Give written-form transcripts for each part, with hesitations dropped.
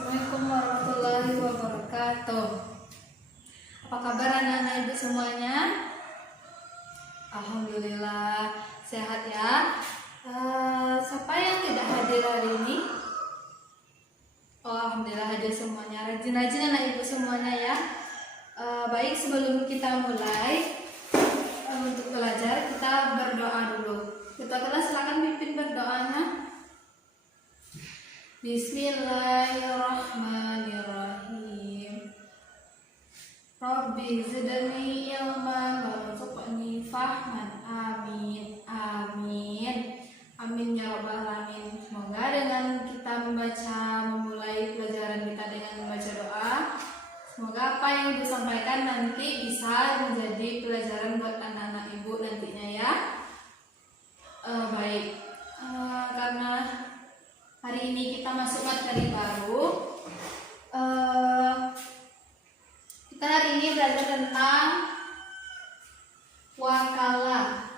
Assalamualaikum warahmatullahi wabarakatuh. Apa kabar anak-anak ibu semuanya? Alhamdulillah sehat ya. Siapa yang tidak hadir hari ini? Oh, alhamdulillah hadir semuanya. Rajin-rajin anak ibu semuanya ya. Baik, sebelum kita mulai untuk belajar, kita berdoa dulu. Kita silakan pimpin berdoanya. Bismillahirrahmanirrahim. Rabbi zidni ilman warzuqni fahman. Amin. Amin. Amin ya rabbal alamin. Semoga dengan kita memulai pelajaran kita dengan membaca doa, semoga apa yang disampaikan nanti bisa menjadi pelajaran buat anak-anak ibu nantinya ya. Baik. Karena hari ini kita masuk materi baru. Kita hari ini belajar tentang wakalah.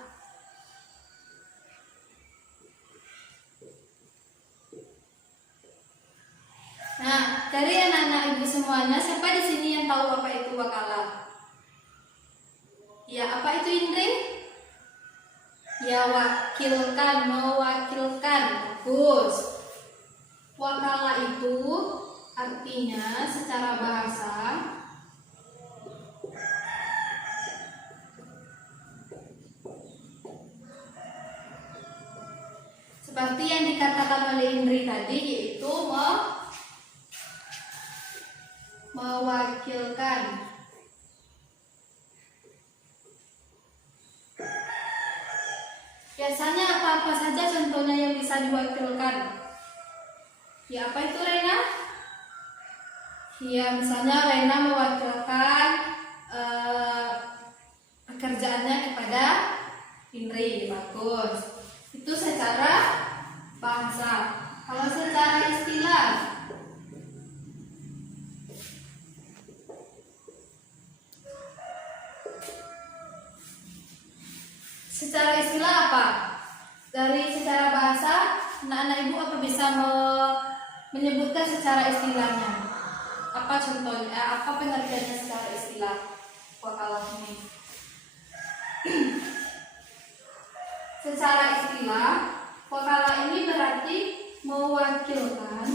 Nah, dari anak-anak ibu semuanya, siapa di sini yang tahu apa itu wakalah? Ya, apa itu Indri? Ya, wakilkan, mewakilkan. Bagus. Wakalah itu artinya secara bahasa seperti yang dikatakan oleh Indri tadi, yaitu mewakilkan. Biasanya apa-apa saja contohnya yang bisa diwakilkan? Ya, apa itu Rena? Ya, misalnya Rena mewakilkan pekerjaannya kepada Indri. Bagus. Itu secara bahasa. Kalau secara istilah, apa? Dari secara bahasa, anak-anak ibu apa bisa menyebutkan secara istilahnya? Apa contohnya? Apa pengertiannya secara istilah wakalah ini? Secara istilah, wakalah ini berarti mewakilkan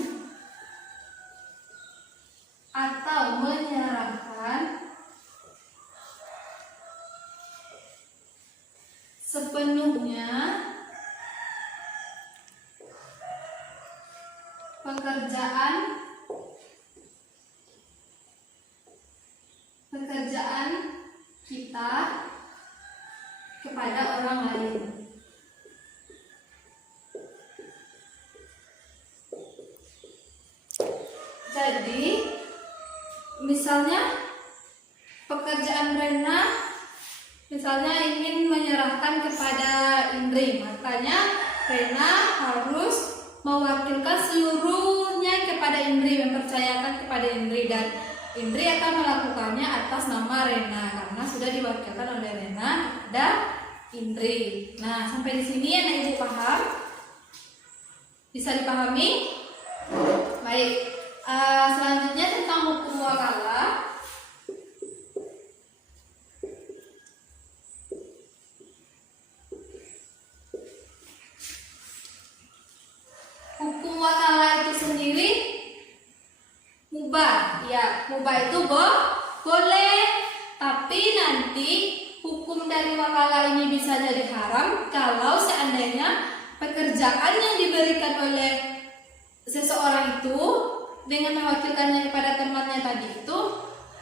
atau menyerahkan sepenuhnya pekerjaan kita kepada orang lain. Jadi, misalnya pekerjaan Rena ingin menyerahkan kepada Indri, makanya Rena harus mewakilkan seluruhnya kepada Indri, mempercayakan kepada Indri, dan Indri akan melakukannya atas nama Rena karena sudah diwakilkan oleh Rena kepada Indri. Nah, sampai di sini anak ibu paham? Bisa dipahami? Baik. Selanjutnya tentang hukum wakalah. Hukum wakalah itu sendiri mubah. Ya, mubah itu boleh, tapi nanti hukum dari wakalah ini bisa jadi haram kalau seandainya pekerjaan yang diberikan oleh seseorang itu dengan mewakilkannya kepada temannya tadi itu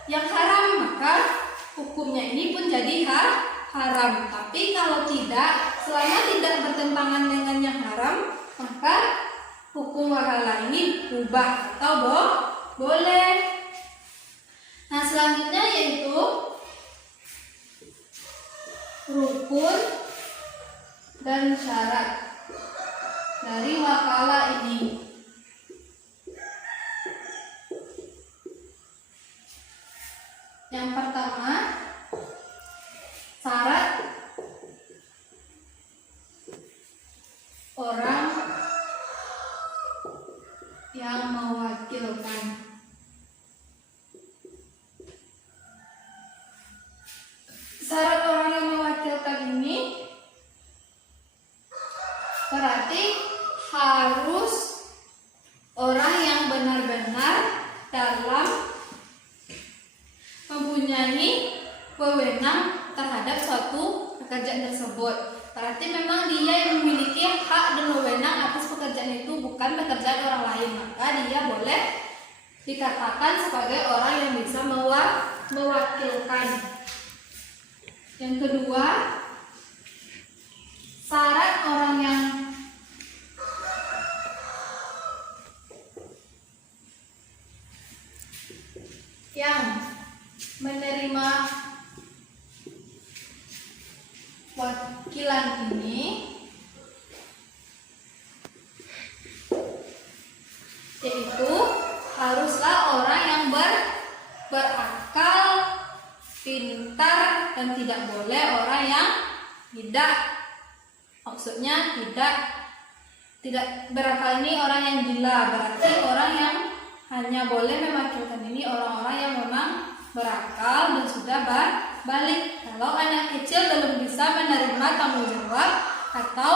yang haram, maka hukumnya ini pun jadi haram. Tapi kalau tidak, selama tidak bertentangan dengan yang haram, maka hukum wakalah ini mubah atau boleh. Nah, selanjutnya yaitu rukun dan syarat dari wakalah ini. Yang pertama, syarat orang yang mewakili mewakilkan. Syarat orang yang mewakilkan ini berarti harus orang yang benar-benar dalam mempunyai wewenang terhadap suatu pekerjaan tersebut. Berarti memang dia yang memiliki hak dan wewenang atas pekerjaan itu, bukan pekerjaan orang lain. Maka dia boleh dikatakan sebagai orang yang bisa mewakilkan. Yang kedua, syarat orang yang menerima wakilan ini yaitu haruslah orang yang berakal, pintar, dan tidak boleh orang yang tidak, maksudnya tidak berakal. Ini orang yang gila, berarti orang yang hanya boleh mewakilkan ini orang-orang yang memang berakal dan sudah balik. Kalau anak kecil belum bisa menerima tanggung jawab atau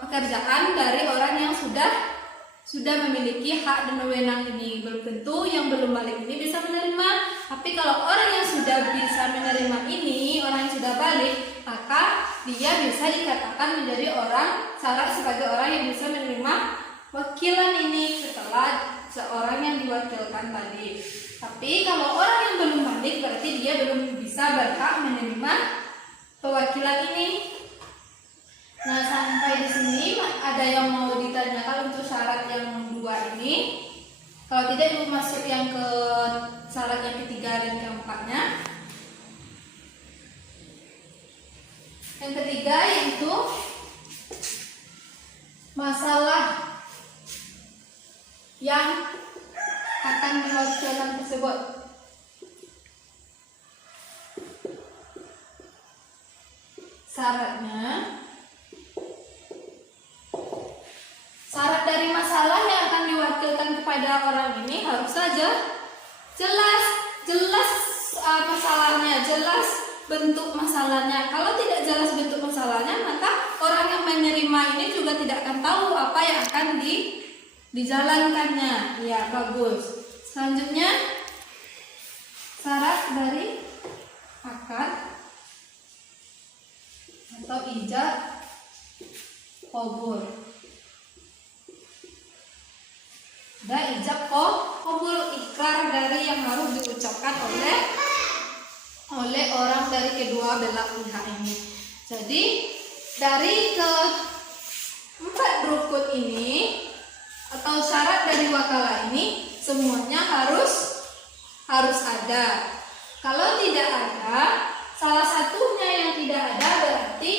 pekerjaan dari orang yang sudah memiliki hak dan wewenang ini, belum tentu yang belum balik ini bisa menerima. Tapi kalau orang yang sudah bisa menerima ini, orang yang sudah balik, maka dia bisa dikatakan menjadi syarat sebagai orang yang bisa menerima wakilan ini setelah seorang yang diwakilkan tadi. Tapi kalau orang yang belum balik, berarti dia belum bisa berhak menerima pewakilan ini. Nah, sampai di sini ada yang mau ditanyakan untuk syarat yang dua ini? Kalau tidak, ibu masuk yang ke syarat yang ketiga dan keempatnya. Yang ketiga yaitu masalah yang akan diwakilkan tersebut. Syarat dari masalah yang akan diwakilkan kepada orang ini harus saja jelas masalahnya, jelas bentuk masalahnya. Kalau tidak jelas bentuk masalahnya, maka orang yang menerima ini juga tidak akan tahu apa yang akan dijalankannya. Ya, bagus. Selanjutnya, syarat dari akad atau ijab qabul. Ada ijab qabul, ikrar dari yang harus diucapkan oleh orang dari kedua belah pihak ini. Jadi dari keempat rukun ini atau syarat dari wakalah ini semuanya harus ada. Kalau tidak ada, salah satunya yang tidak ada, berarti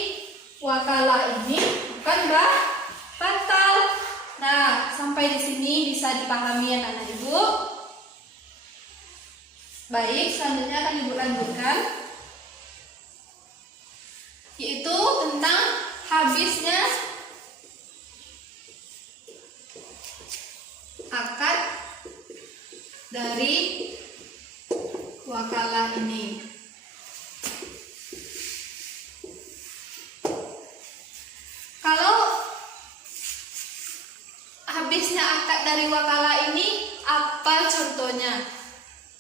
wakalah ini bukan batal. Nah, sampai di sini bisa dipahami ya anak ibu. Baik, selanjutnya akan ibu lanjutkan, yaitu tentang habisnya akad dari wakalah ini. Kalau habisnya akad dari wakalah ini, apa contohnya?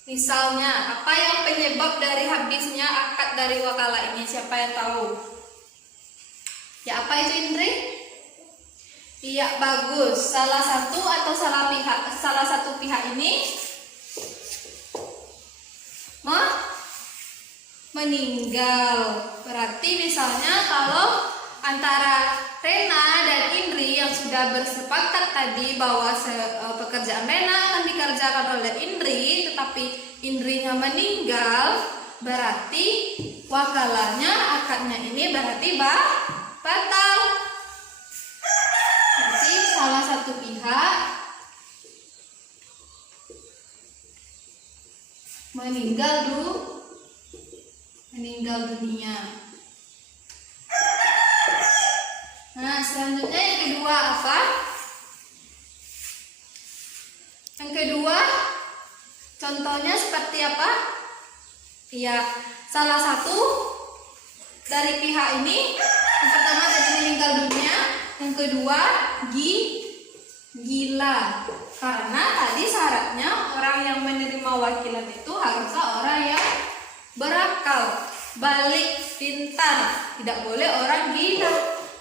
Misalnya, apa yang penyebab dari habisnya akad dari wakalah ini? Siapa yang tahu? Ya, apa itu, Indri? Iya, bagus. Salah satu atau salah satu pihak ini meninggal. Berarti misalnya kalau antara Rena dan Indri yang sudah bersepakat tadi bahwa pekerjaan Rena akan dikerjakan oleh Indri, tetapi Indrinya meninggal, berarti wakalahnya, akadnya ini berarti batal. Berarti salah satu pihak meninggal dunia. Nah, selanjutnya yang kedua apa? Yang kedua, contohnya seperti apa? Ya, salah satu dari pihak ini, yang pertama tadi meninggal dunia, yang kedua gila. Karena tadi syaratnya orang yang menerima wakilan itu harusnya orang yang berakal, balik, pintar. Tidak boleh orang gila.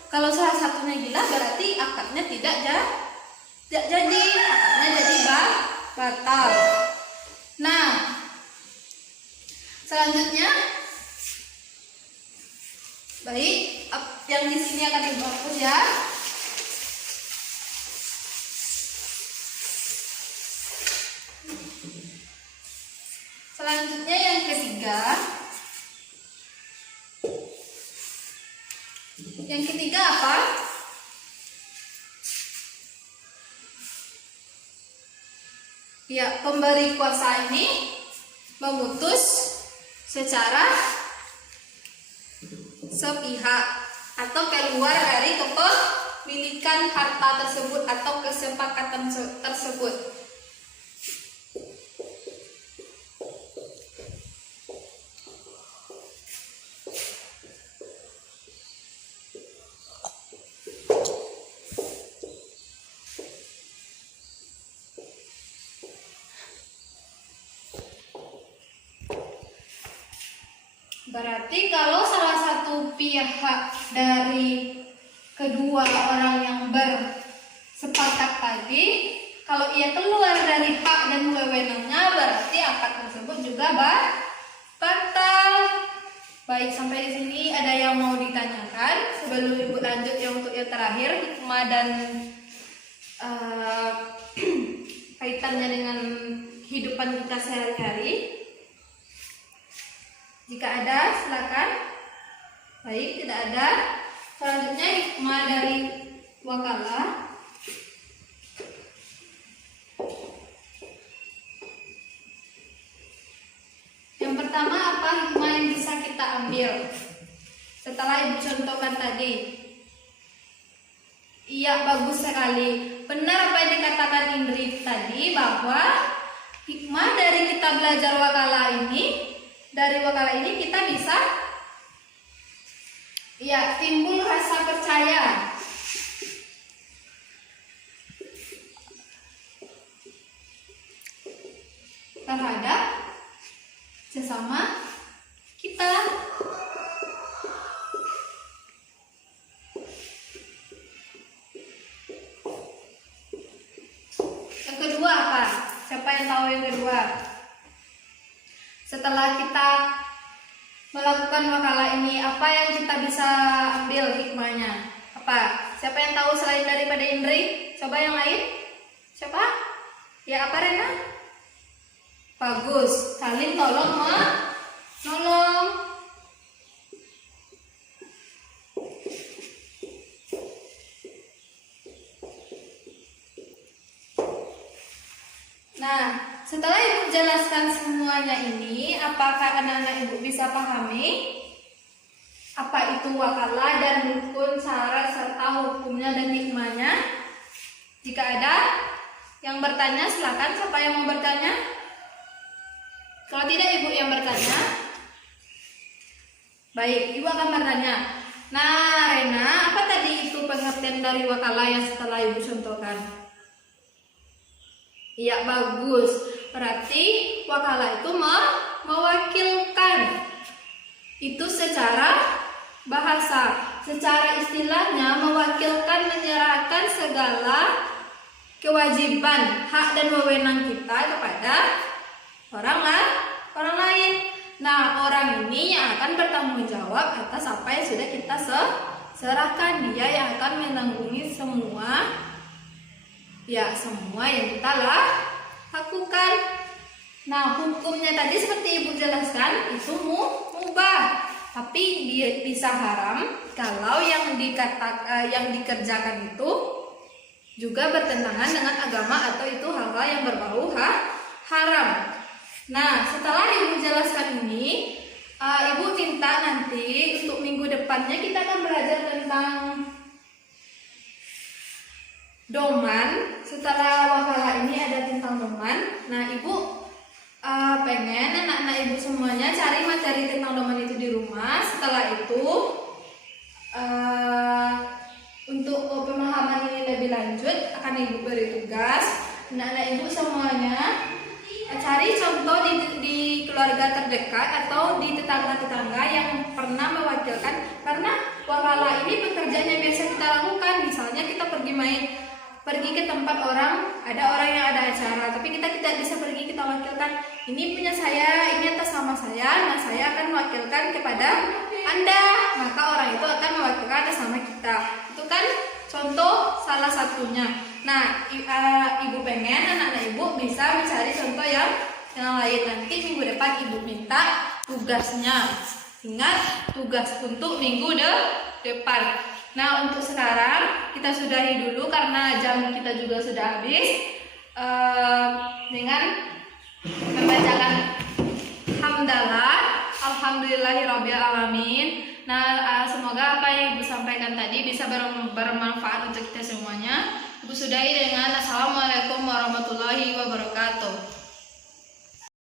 Kalau salah satunya gila berarti akadnya tidak jadi, akadnya jadi batal. Nah, selanjutnya, baik, yang di sini akan Ibu hapus ya. Selanjutnya yang ketiga. Yang ketiga apa? Ya, pemberi kuasa ini memutus secara sepihak atau keluar dari kepemilikan harta tersebut atau kesepakatan tersebut. Berarti kalau salah satu pihak dari kedua orang yang bersepakat tadi, kalau ia keluar dari hak dan wewenangnya, berarti akad tersebut juga batal. Baik, sampai di sini ada yang mau ditanyakan sebelum Ibu lanjut yang untuk yang terakhir, hikmah dan kaitannya dengan kehidupan kita sehari-hari. Jika ada, silakan. Baik, tidak ada. Selanjutnya hikmah dari wakalah. Yang pertama, apa hikmah yang bisa kita ambil? Setelah Ibu contohkan tadi. Iya, bagus sekali. Benar apa yang dikatakan Indri tadi, bahwa hikmah dari kita belajar wakalah ini, dari wakalah ini kita bisa timbul rasa percaya terhadap sesama kita. Yang kedua apa? Siapa yang tahu yang kedua? Setelah kita melakukan wakalah ini, apa yang kita bisa ambil hikmahnya? Apa? Siapa yang tahu selain daripada Indri? Coba yang lain. Siapa? Ya, apa Rena? Bagus. Saling tolong menolong. Nah, setelah Ibu jelaskan semuanya ini, apakah anak-anak Ibu bisa pahami apa itu wakalah dan rukun, syarat, serta hukumnya dan hikmahnya? Jika ada yang bertanya, silakan. Siapa yang mau bertanya? Kalau tidak, Ibu yang bertanya. Baik, Ibu akan bertanya. Nah, Rena, apa tadi itu pengertian dari wakalah yang setelah Ibu contohkan? Iya, bagus. Berarti wakalah itu mewakilkan. Itu secara bahasa. Secara istilahnya mewakilkan, menyerahkan segala kewajiban, hak dan wewenang kita kepada orang lain. Nah, orang ini yang akan bertanggung jawab atas apa yang sudah kita serahkan. Dia yang akan menanggungi semua yang kita lakukan. Nah, hukumnya tadi seperti Ibu jelaskan, itu mubah, tapi dia bisa haram kalau yang dikerjakan itu juga bertentangan dengan agama atau itu hal-hal yang berbau haram. Nah, setelah Ibu jelaskan ini, Ibu minta nanti untuk minggu depannya kita akan belajar tentang doman. Setelah wakalah ini ada tentang doman. Nah, Ibu pengen anak-anak Ibu semuanya cari materi tentang domain itu di rumah. Setelah itu untuk pemahaman ini lebih lanjut akan Ibu beri tugas anak-anak Ibu semuanya cari contoh di keluarga terdekat atau di tetangga-tetangga yang pernah mewakilkan, karena wakala ini pekerjaan yang biasa kita lakukan. Misalnya kita pergi ke tempat orang, ada orang yang ada acara, tapi kita tidak bisa pergi, kita wakilkan, ini punya saya, ini atas nama saya, nah saya akan mewakilkan kepada Anda, maka orang itu akan mewakilkan atas nama kita. Itu kan contoh salah satunya. Nah, Ibu pengen anak-anak Ibu bisa mencari contoh yang lain. Nanti minggu depan Ibu minta tugasnya. Ingat, tugas untuk minggu depan. Nah, untuk sekarang kita sudahi dulu karena jam kita juga sudah habis. Dengan membacakan hamdalah, alhamdulillahirabbil alamin. Nah, semoga apa yang Ibu sampaikan tadi bisa bermanfaat untuk kita semuanya. Ibu sudahi dengan assalamualaikum warahmatullahi wabarakatuh.